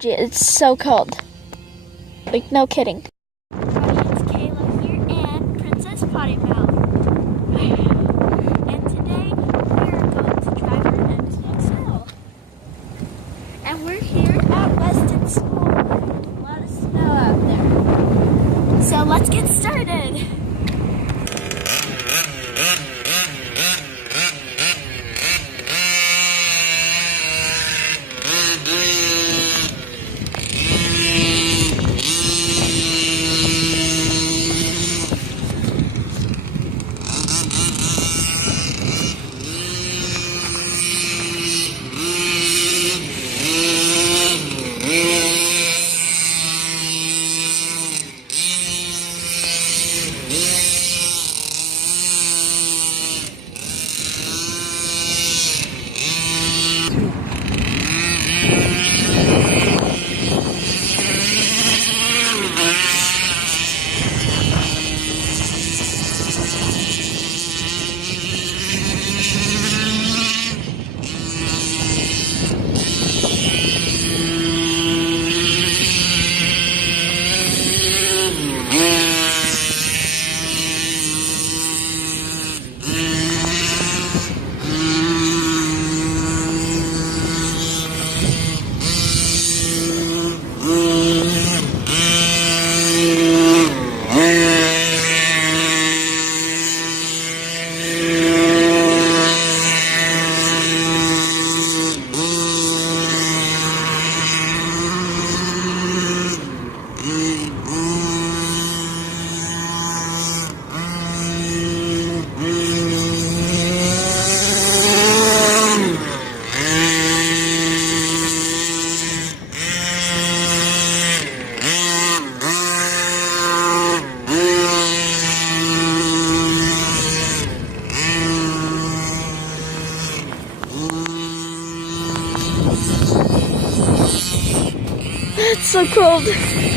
It's so cold. Like, no kidding. It's Kayla here and Princess Potty Mouth. And today we are going to drive our MTXL. And we're here at Weston School. A lot of snow out there. So let's get started. It's so cold.